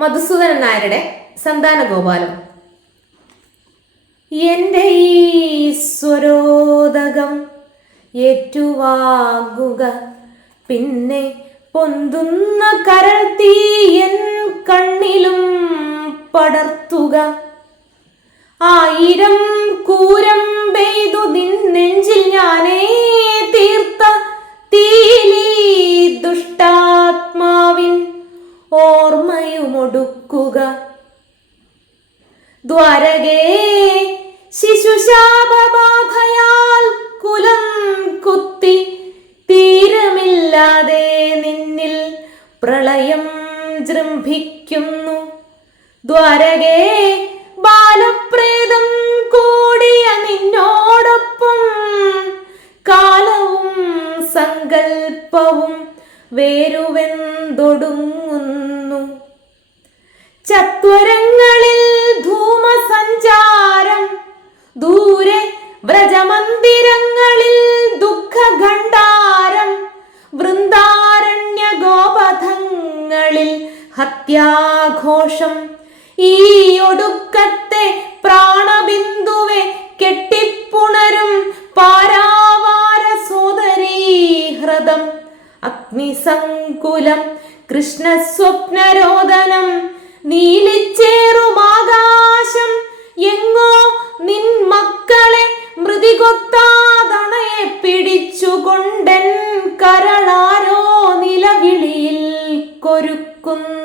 മധുസൂദനൻ നായരുടെ സന്താന ഗോപാലം എന്റെ ഈ സ്വരോദകം ഏറ്റുവാകുക പിന്നെ പൊന്തുന്ന കരൾ തീയൻ കണ്ണിലും പടർത്തുക. ആയിരം കൂരം ഓർമ്മയുമൊടുക്കുക ദ്വാരകേ ശിശുശാപബാധയാൽ കുലം കുത്തി തീരമില്ലാതെ നിന്നിൽ പ്രളയം ജൃംഭിക്കുന്നു. ദ്വാരകേ ബാലപ്രേതം കൂടിയ നിന്നോടൊപ്പം കാലവും സങ്കൽപ്പവും വേരുവെന്തൊടുങ്ങുന്നു ദൂരെ വ്രജമന്ദിരങ്ങളിൽ ദുഃഖഘണ്ഡാരം വൃന്ദാരണ്യ ഗോപഥങ്ങളിൽ ഹത്യാഘോഷം. ഈ ഒടുക്കത്തെ പ്രാണബിന്ദുവെ കെട്ടിപ്പുണരും പാരാവാര സോദരീ ഹൃദം അഗ്നിസങ്കുലം കൃഷ്ണസ്വപ്നരോദനം നീലിച്ചേറുമാകാശം മൃതികൊത്താതണയെ പിടിച്ചുകൊണ്ടൻ കരളാരോ നിലവിളിയിൽ കൊരുക്കുന്നു.